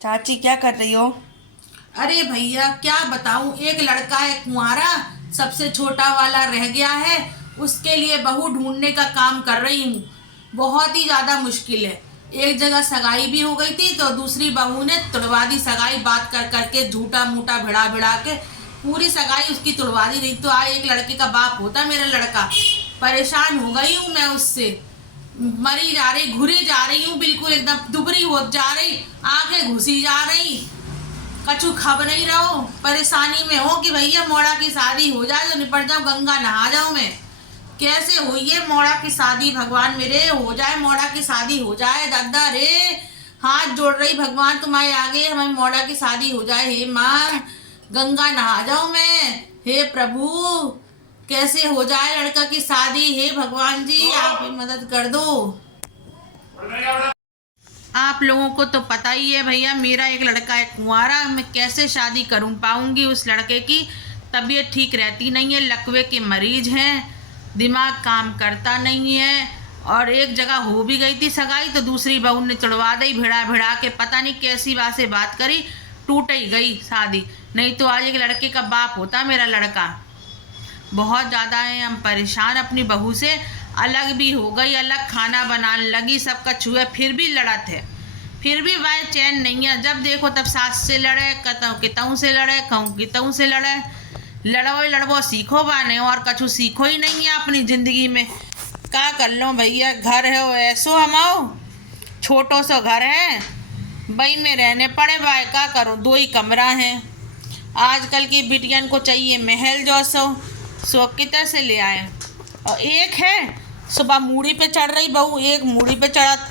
चाची क्या कर रही हो? अरे भैया क्या बताऊं, एक लड़का है कुंवारा, सबसे छोटा वाला रह गया है। उसके लिए बहू ढूंढने का काम कर रही हूँ। बहुत ही ज्यादा मुश्किल है। एक जगह सगाई भी हो गई थी तो दूसरी बहू ने तुड़वा दी सगाई, बात कर करके झूठा मूठा भिड़ा भिड़ा के पूरी सगाई उसकी तुड़वा दी। नहीं तो आज एक लड़के का बाप होता मेरा लड़का। परेशान हो गई हूँ मैं उससे। मरी जा रही, घुरी जा रही हूँ, बिल्कुल एकदम दुबरी हो जा रही, आंखें घुसी जा रही। कछु खब नहीं रहो, परेशानी में हो कि भैया मोड़ा की शादी हो जाए तो निपट जाऊं, गंगा नहा जाऊं मैं। कैसे हुई है मोड़ा की शादी, भगवान मेरे हो जाए, मोड़ा की शादी हो जाए। दादा रे, हाथ जोड़ रही भगवान तुम्हारे आगे, हमारी मोड़ा की शादी हो जाए। हे माँ, गंगा नहा जाऊं मैं। हे प्रभु, कैसे हो जाए लड़का की शादी, हे भगवान जी आप ही मदद कर दो। आप लोगों को तो पता ही है भैया, मेरा एक लड़का है कुंवारा, मैं कैसे शादी करूं पाऊंगी। उस लड़के की तबीयत ठीक रहती नहीं है, लकवे के मरीज हैं, दिमाग काम करता नहीं है। और एक जगह हो भी गई थी सगाई तो दूसरी बहू ने चढ़वा दी भिड़ा भिड़ा के, पता नहीं कैसी बात से बात करी, टूट ही गई शादी। नहीं तो आज एक लड़के का बाप होता मेरा लड़का। बहुत ज़्यादा है हम परेशान, अपनी बहू से अलग भी हो गई, अलग खाना बनाने लगी, सबका छुए, फिर भी लड़त है, फिर भी वह चैन नहीं है। जब देखो तब सास से लड़े, कितऊ से लड़े, कहूँ कितऊ से लड़े। लड़ो लड़बो सीखो बाने, और कछु सीखो ही नहीं है अपनी ज़िंदगी में। क्या कर लो भैया, घर है वो ऐसो हमाओ, छोटो सो घर है, बई में रहने पड़े भाई, क्या करूँ, दो ही कमरा है। आजकल की बिटियन को चाहिए महल जो सो किधर से ले आए। और एक है सुबह मूड़ी पे चढ़ रही बहू, एक मूड़ी पे चढ़त,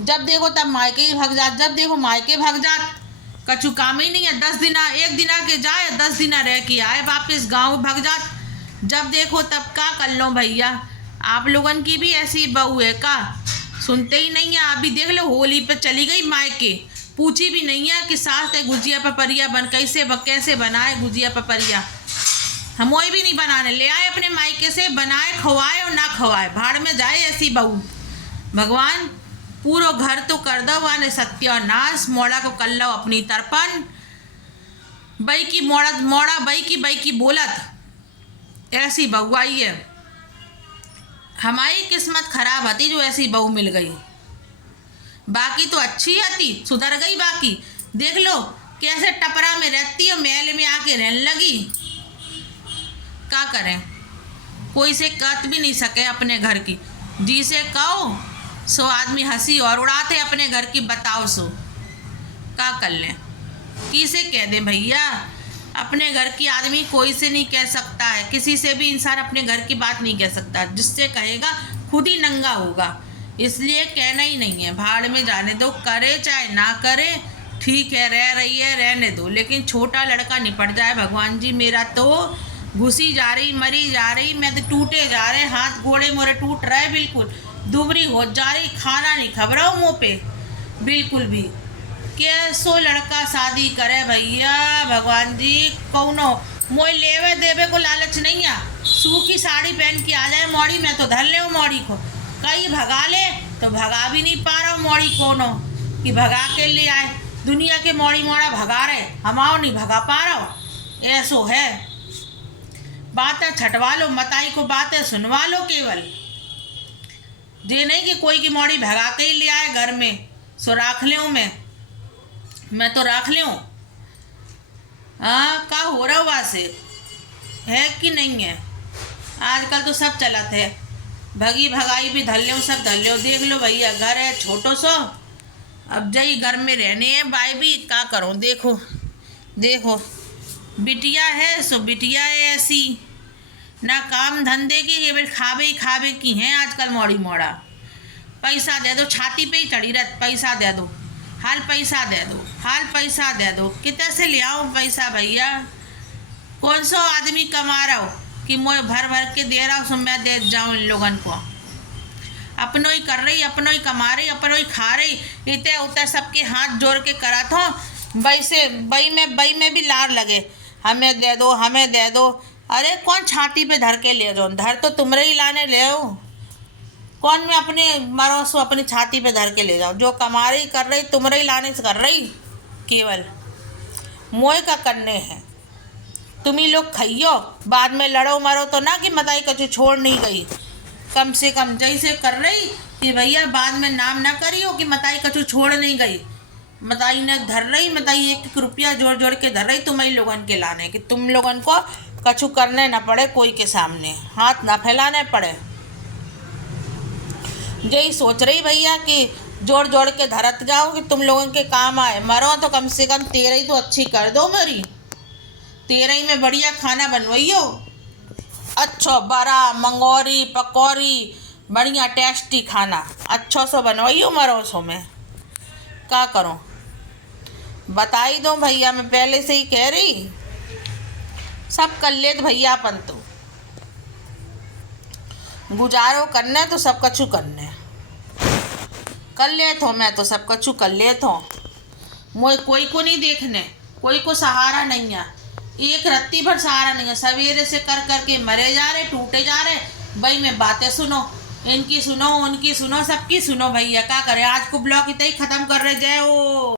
जब देखो तब मायके ही भाग जात, जब देखो मायके भाग जात। कछु काम ही नहीं है, 10 दिना एक दिना के जाए, 10 दिना रह के आए वापिस गाँव भाग जात। जब देखो तब क्या कर लो भैया। आप लोगन की भी ऐसी बहू है का? सुनते ही नहीं है। अभी देख लो होली पे चली गई मायके, पूछी भी नहीं है कि सास है गुजिया पपरिया बन कैसे बनाए गुजिया पपरिया। हम वही भी नहीं बनाने ले आए अपने मायके से, बनाए खवाए और ना खवाए, भाड़ में जाए ऐसी बहू। भगवान पूरा घर तो कर दो वाले सत्यानाश, मोड़ा को कर लो अपनी तरपन। बई की मोड़ा मोड़ा बई की बोलत, ऐसी बहू आई है। हमारी किस्मत खराब हती जो ऐसी बहू मिल गई, बाकी तो अच्छी हती, सुधर गई। बाकी देख लो कैसे टपरा में रहती है, महल में आके रहने लगी। क्या करें, कोई से कत भी नहीं सके अपने घर की। जिसे कहो सो आदमी हंसी और उड़ाते अपने घर की, बताओ सो क्या कर लें, किसे कह दें भैया। अपने घर की आदमी कोई से नहीं कह सकता है, किसी से भी इंसान अपने घर की बात नहीं कह सकता, जिससे कहेगा खुद ही नंगा होगा। इसलिए कहना ही नहीं है, भाड़ में जाने दो, करे चाहे ना करे, ठीक है रह रही है रहने दो, लेकिन छोटा लड़का निपट जाए भगवान जी। मेरा तो घुसी जा रही, मरी जा रही, मैं तो टूटे जा रहे, हाथ घोड़े मोरे टूट रहे, बिल्कुल दुबरी हो जा रही, खाना नहीं खब रहा हूँ मुँह पे बिल्कुल भी। कैसो लड़का शादी करे भैया, भगवान जी कौनो मोई लेवे देवे को लालच नहीं है। सूखी साड़ी पहन के आ जाए मौड़ी, मैं तो धर ले मौड़ी को, कहीं भगा ले तो भगा भी नहीं पा रहा हूँ मौड़ी कोनो कि भगा के ले आए। दुनिया के मौड़ी मोड़ा भगा रहे, हमाओ नहीं भगा पा रहा हूँ, ऐसो है। बातें छटवा लो, मताई को बातें सुनवा लो केवल, ये नहीं कि कोई की मौड़ी भगा के ही ले आए घर में, सो राख ले मैं तो राख ले। हाँ का हो रहा वहाँ से है कि नहीं है? आजकल तो सब चलत है, भगी भगाई भी धल लो, सब धल लो। देख लो भैया घर है छोटो सो, अब जाई घर में रहने है भाई भी, क्या करूँ। देखो देखो बिटिया है सो बिटिया है ऐसी, ना काम धंधे की, केवल खावे ही खावे की हैं आजकल मौड़ी मोड़ा। पैसा दे दो, छाती पे ही चढ़ी रहत, पैसा दे दो, हाल पैसा दे दो, हाल पैसा दे दो। कितने से ले आओ पैसा भैया? कौन सा आदमी कमा रहा हो कि मैं भर भर के दे रहा हूँ, सो मैं दे जाऊँ इन लोगन को। अपनों ही कर रही, अपनों ही कमा रही, अपनों ही खा रही, इतने उतने सबके हाथ जोड़ के करा था। बई में भी लार लगे, हमें दे दो हमें दे दो। अरे कौन छाती पे धर के ले जाओ, धर तो तुमरे ही लाने ले आओ, कौन मैं अपने मरो सो अपनी छाती पे धर के ले जाऊँ। जो कमा रही कर रही तुमरे ही लाने से कर रही। केवल मोए का करने हैं। तुम ही लोग खइयो, बाद में लड़ो मरो तो ना कि मताई कछु छोड़ नहीं गई। कम से कम जैसे कर रही कि भैया बाद में नाम ना करियो कि मताई कछु छोड़ नहीं गई। मताई ने धर रही, मताई 1-1 रुपया जोड़ जोड़ के धर रही तुम्हारी लोगन के लाने, कि तुम लोगन को कछु करने ना पड़े, कोई के सामने हाथ ना फैलाने पड़े। यही सोच रही भैया कि जोड़ जोड़ के धरत जाओ कि तुम लोगों के काम आए। मरो तो कम से कम 13 ही तो अच्छी कर दो मेरी। 13 ही में बढ़िया खाना बनवाइयो, अच्छो बड़ा मंगोरी पकौड़ी बढ़िया टेस्टी खाना अच्छो सो बनवाइयो मरो सो। में क्या करूं, बता ही दो भैया, मैं पहले से ही कह रही सब कर ले भैया। अपन तो गुजारो करने तो सब कछु करने कर ले थो, मैं तो सब कछु कर ले थो। मोए कोई को नहीं देखने, कोई को सहारा नहीं है, एक रत्ती भर सहारा नहीं है। सवेरे से कर करके मरे जा रहे, टूटे जा रहे। भाई मैं बातें सुनो, इनकी सुनो उनकी सुनो सबकी सुनो भैया, क्या करे। आज को ब्लॉग इतना ही खत्म कर रहे। जय हो।